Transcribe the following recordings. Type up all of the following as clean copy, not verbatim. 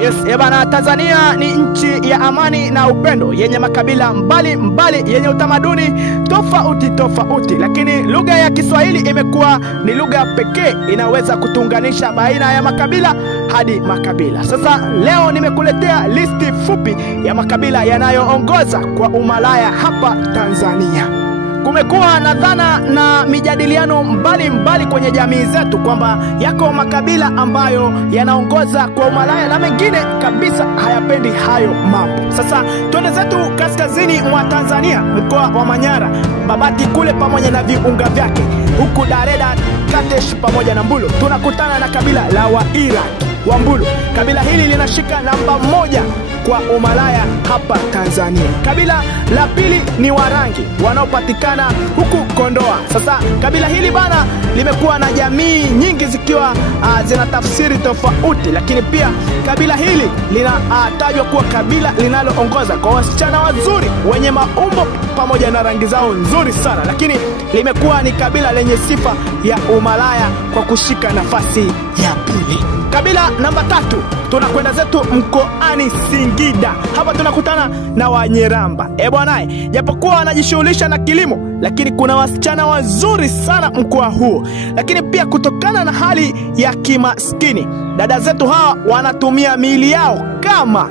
Yes, bana, Tanzania ni nchi ya amani na upendo yenye makabila mbali yenye utamaduni tofauti, lakini lugha ya Kiswahili imekuwa ni lugha pekee inaweza kutunganisha baina ya makabila hadi makabila. Sasa leo nimekuletea listi fupi ya makabila yanayoongoza kwa umalaya hapa Tanzania. Kumekuwa na dhana na mijadiliano mbali kwenye jamii zetu kwamba yako makabila ambayo yanaongoza kwa umalaya na mengine kabisa hayapendi hayo mambo. Sasa twende zetu kaskazini mwa Tanzania, mkoa wa Manyara, Babati kule pamoja na viunga vyake, huku Dareda, Katesh pamoja na Mbulu, tunakutana na kabila la Waira wa Mbulu. Kabila hili linashika namba 1 kwa umalaya hapa Tanzania. Kabila la pili ni Warangi wanaopatikana huku Kondoa. Sasa kabila hili bana limekuwa na jamii nyingi zikiwa zina tafsiri tofauti, lakini pia kabila hili linatajwa kuwa kabila linaloongoza kwa wasichana wazuri wenye maumbo pamoja na rangi zao nzuri sana, lakini limekuwa ni kabila lenye sifa ya umalaya kwa kushika nafasi ya pili. Kabila namba 3 tunakwenda zetu mkoani Singida. Hapa tunakutana na Wanyeramba. Bwana, japokuwa wanajishughulisha na kilimo, lakini kuna wasichana wazuri sana mkoa huo. Lakini pia kutokana na hali ya kimaskini, dada zetu hawa wanatumia miili yao kama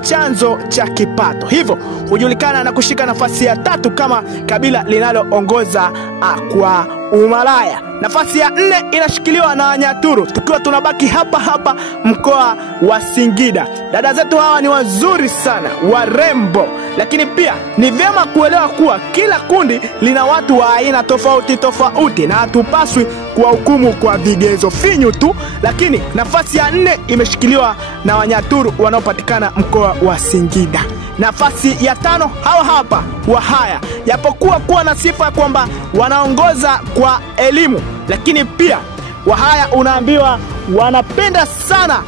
chanzo cha kipato, hivyo hujulikana na kushika nafasi ya 3 kama kabila linaloongoza kwa umalaya. Nafasi ya 4 inashikiliwa na Wanyaturu, tukiwa tunabaki hapa mkoa wa Singida. Dada zetu hawa ni wazuri sana, warembo, lakini pia ni vyema kuelewa kuwa kila kundi lina watu wa aina tofauti na hatupaswi kuwahukumu kwa vigezo finyu tu. Lakini nafasi ya 4 imeshikiliwa na Wanyaturu wanaopatikana mkoa wa Singida. Nafasi ya 5 hawa hapa Wahaya, japokuwa kuwa na sifa kwamba wanaongoza kwa elimu, lakini pia Wahaya unaambiwa wanapenda sana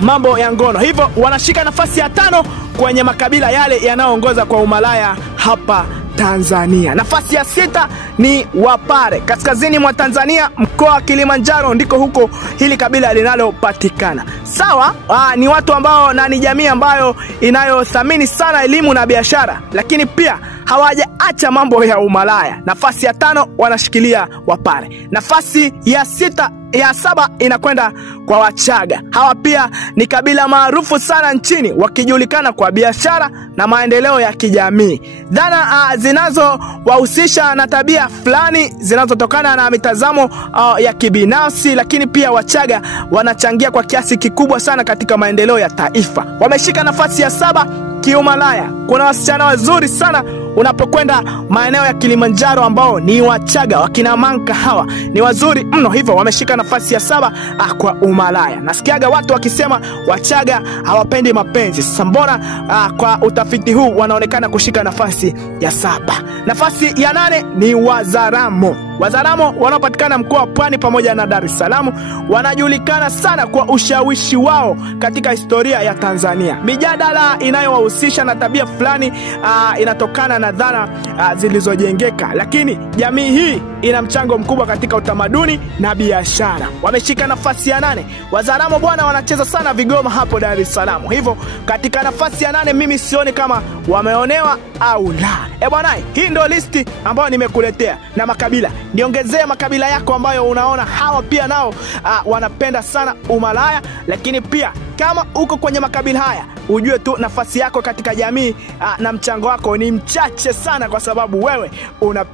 mambo ya ngono, hivyo wanashika nafasi ya 5 kwenye makabila yale yanayoongoza kwa umalaya hapa Tanzania. Nafasi ya 6 ni Wapare, kaskazini mwa Tanzania, mkoa wa Kilimanjaro, ndiko huko hili kabila linalopatikana. Sawa, ni watu ambao na ni jamii ambayo inayothamini sana elimu na biashara, lakini pia hawajaacha mambo ya umalaya. Nafasi ya 5 wanashikilia Wapare. Nafasi ya 7 inakwenda kwa Wachaga. Hawa pia ni kabila maarufu sana nchini, wakijulikana kwa biashara na maendeleo ya kijamii. Dhana zinazowahusisha na tabia fulani zinazotokana na mitazamo ya kibinafsi, lakini pia Wachaga wanachangia kwa kiasi kikubwa sana katika maendeleo ya taifa. Wameshika nafasi ya 7 kiumalaya. Kuna wasichana wazuri sana unapokwenda maeneo ya Kilimanjaro ambao ni Wachaga, wakina Manka, hawa ni wazuri mno, hivyo wameshika nafasi ya 7 kwa umalaya. Nasikiaga watu wakisema Wachaga hawapendi mapenzi. Sasa mbona kwa utafiti huu wanaonekana kushika nafasi ya 7? Nafasi ya 8 ni Wazaramo. Wazaramo wanaopatikana mkoa wa Pwani pamoja na Dar es Salaam, wanajulikana sana kwa ushawishi wao katika historia ya Tanzania. Mijadala inayowahusisha na tabia fulani inatokana na dhana zilizojengeka, lakini jamii hii ina mchango mkubwa katika utamaduni na biashara. Wameshika nafasi ya 8. Wazaramo bwana wanacheza sana vigoma hapo Dar es Salaam, hivyo katika nafasi ya 8 mimi sioni kama wameonewa au la. Bwana, hii ndio listi ambayo nimekuletea na makabila. Niongezee makabila yako ambayo unaona hawa pia nao wanapenda sana umalaya, lakini pia kama uko kwenye makabila haya, ujue tu nafasi yako katika jamii na mchango wako ni mchache sana, kwa sababu wewe una